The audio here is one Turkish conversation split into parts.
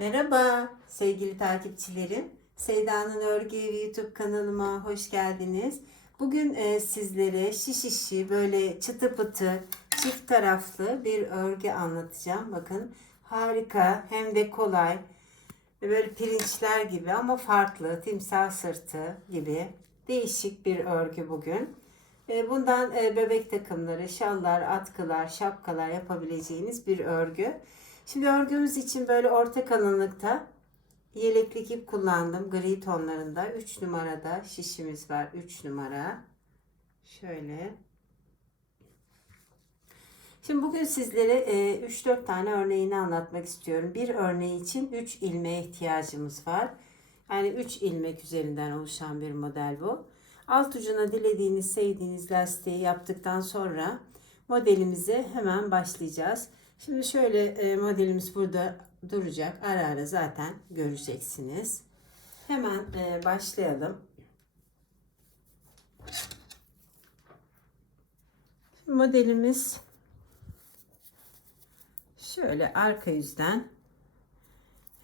Merhaba sevgili takipçilerim. Seyda'nın Örgü Evi YouTube kanalıma hoş geldiniz. Bugün e, sizlere şiş işi böyle çıtı pıtı çift taraflı bir örgü anlatacağım. Bakın harika hem de kolay. Böyle pirinçler gibi ama farklı timsah sırtı gibi değişik bir örgü bugün. E, Bundan e, bebek takımları, şallar, atkılar, şapkalar yapabileceğiniz bir örgü. Şimdi örgümüz için böyle orta kalınlıkta yeleklik ip kullandım. Gri tonlarında. 3 numarada şişimiz var. 3 numara. Şöyle. Şimdi bugün sizlere 3-4 tane örneğini anlatmak istiyorum. Bir örneği için 3 ilmeğe ihtiyacımız var. Yani 3 ilmek üzerinden oluşan bir model bu. Alt ucuna dilediğiniz, sevdiğiniz lastiği yaptıktan sonra modelimize hemen başlayacağız. Şimdi şöyle e, modelimiz burada duracak. Ara ara zaten göreceksiniz. Hemen e, başlayalım. Şimdi modelimiz şöyle arka yüzden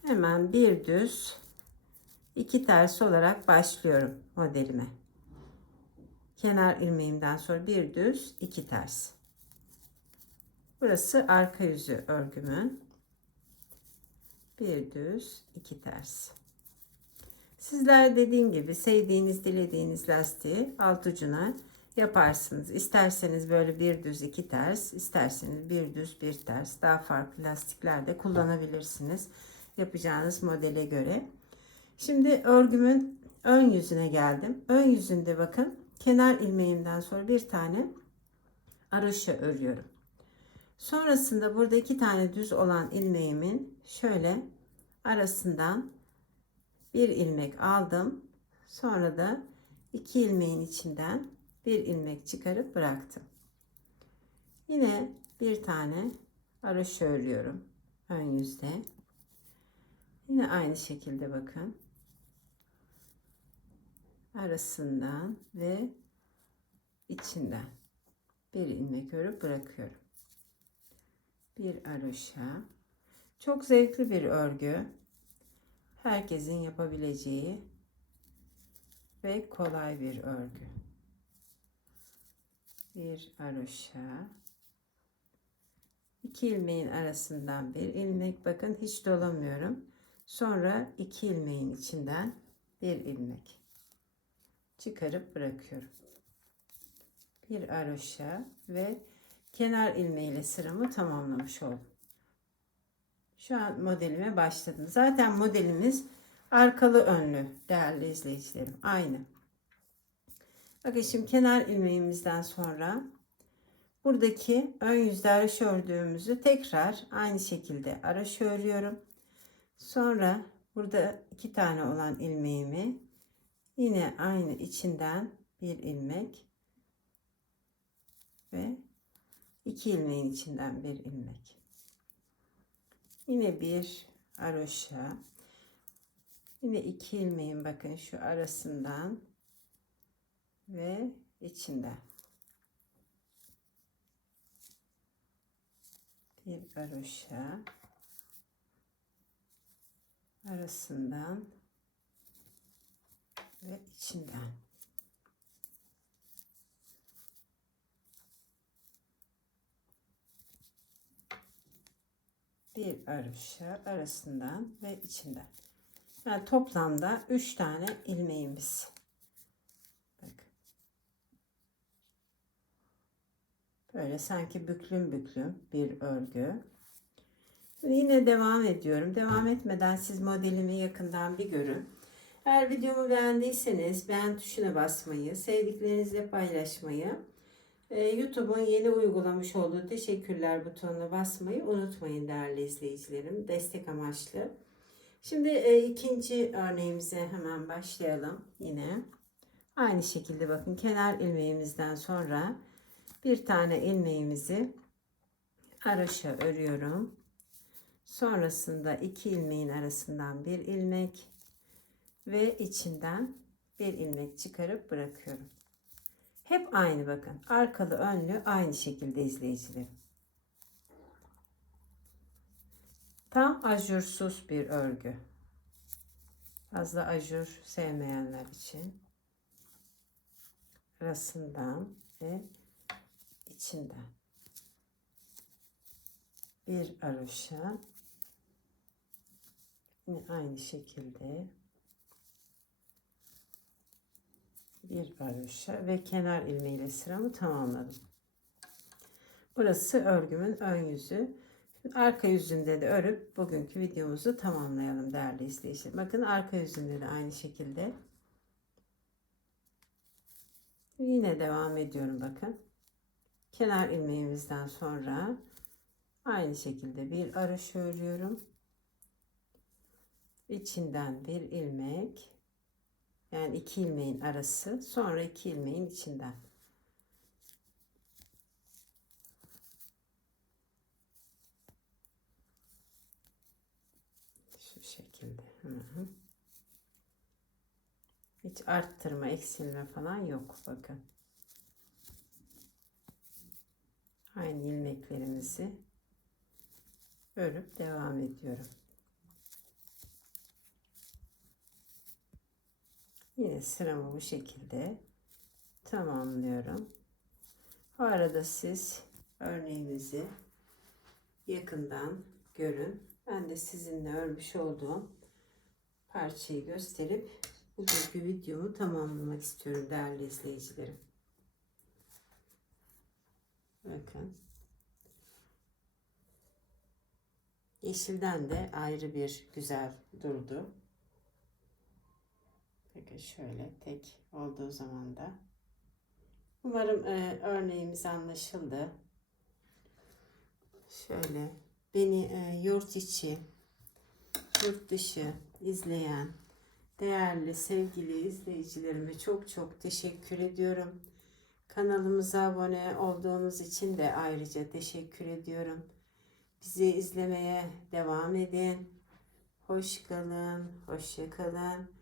hemen bir düz iki ters olarak başlıyorum modelime. Kenar ilmeğimden sonra bir düz iki ters. Burası arka yüzü örgümün. Bir düz, iki ters. Sizler dediğim gibi sevdiğiniz, dilediğiniz lastiği alt ucuna yaparsınız. İsterseniz böyle bir düz, iki ters, isterseniz bir düz, bir ters. Daha farklı lastikler de kullanabilirsiniz. Yapacağınız modele göre. Şimdi örgümün ön yüzüne geldim. Ön yüzünde bakın kenar ilmeğimden sonra bir tane araşa örüyorum. Sonrasında burada iki tane düz olan ilmeğimin şöyle arasından bir ilmek aldım. Sonra da iki ilmeğin içinden bir ilmek çıkarıp bıraktım. Yine bir tane araş örüyorum ön yüzde. Yine aynı şekilde bakın. Arasından ve içinden bir ilmek örüp bırakıyorum bir aroşa. Çok zevkli bir örgü. Herkesin yapabileceği ve kolay bir örgü. Bir aroşa. İki ilmeğin arasından bir ilmek. Bakın hiç dolamıyorum. Sonra iki ilmeğin içinden bir ilmek. Çıkarıp bırakıyorum. Bir aroşa ve kenar ilmeğiyle sıramı tamamlamış oldum. Şu an modelime başladım. Zaten modelimiz arkalı önlü değerli izleyicilerim. Aynı. Bakın şimdi kenar ilmeğimizden sonra buradaki ön yüzde araş ördüğümüzü tekrar aynı şekilde araş örüyorum. Sonra burada iki tane olan ilmeğimi yine aynı içinden bir ilmek ve 2 ilmeğin içinden bir ilmek. Yine bir aroşa. Yine iki ilmeğin bakın şu arasından ve içinden. Bir aroşa arasından ve içinden. Bir arışa arasından ve içinden. Yani toplamda 3 tane ilmeğimiz. Bak. Böyle sanki büklüm büklüm bir örgü. Şimdi yine devam ediyorum. Devam etmeden siz modelimi yakından bir görün. Eğer videomu beğendiyseniz beğen tuşuna basmayı, sevdiklerinizle paylaşmayı YouTube'un yeni uygulamış olduğu teşekkürler butonuna basmayı unutmayın değerli izleyicilerim. Destek amaçlı. Şimdi e, ikinci örneğimize hemen başlayalım yine. Aynı şekilde bakın kenar ilmeğimizden sonra bir tane ilmeğimizi araşa örüyorum. Sonrasında iki ilmeğin arasından bir ilmek ve içinden bir ilmek çıkarıp bırakıyorum. Hep aynı bakın. Arkalı önlü aynı şekilde izleyicilerim. Tam ajursuz bir örgü. Fazla ajur sevmeyenler için arasından ve içinden bir aroşa yine aynı şekilde bir aroşa ve kenar ilmeğiyle sıramı tamamladım. Burası örgümün ön yüzü. Şimdi arka yüzünde de örüp bugünkü videomuzu tamamlayalım değerli izleyiciler. Bakın arka yüzünde de aynı şekilde. Yine devam ediyorum bakın. Kenar ilmeğimizden sonra aynı şekilde bir araş örüyorum. İçinden bir ilmek yani iki ilmeğin arası sonra iki ilmeğin içinden. Şu şekilde. Hiç arttırma, eksilme falan yok. Bakın. Aynı ilmeklerimizi örüp devam ediyorum. Yine sıramı bu şekilde tamamlıyorum. Bu arada siz örneğimizi yakından görün. Ben de sizinle örmüş olduğum parçayı gösterip bugünkü videomu tamamlamak istiyorum değerli izleyicilerim. Bakın. Yeşilden de ayrı bir güzel durdu. Bakın şöyle tek olduğu zaman da. Umarım e, örneğimiz anlaşıldı. Şöyle beni e, yurt içi, yurt dışı izleyen değerli sevgili izleyicilerime çok çok teşekkür ediyorum. Kanalımıza abone olduğunuz için de ayrıca teşekkür ediyorum. Bizi izlemeye devam edin. Hoş kalın, hoşça kalın.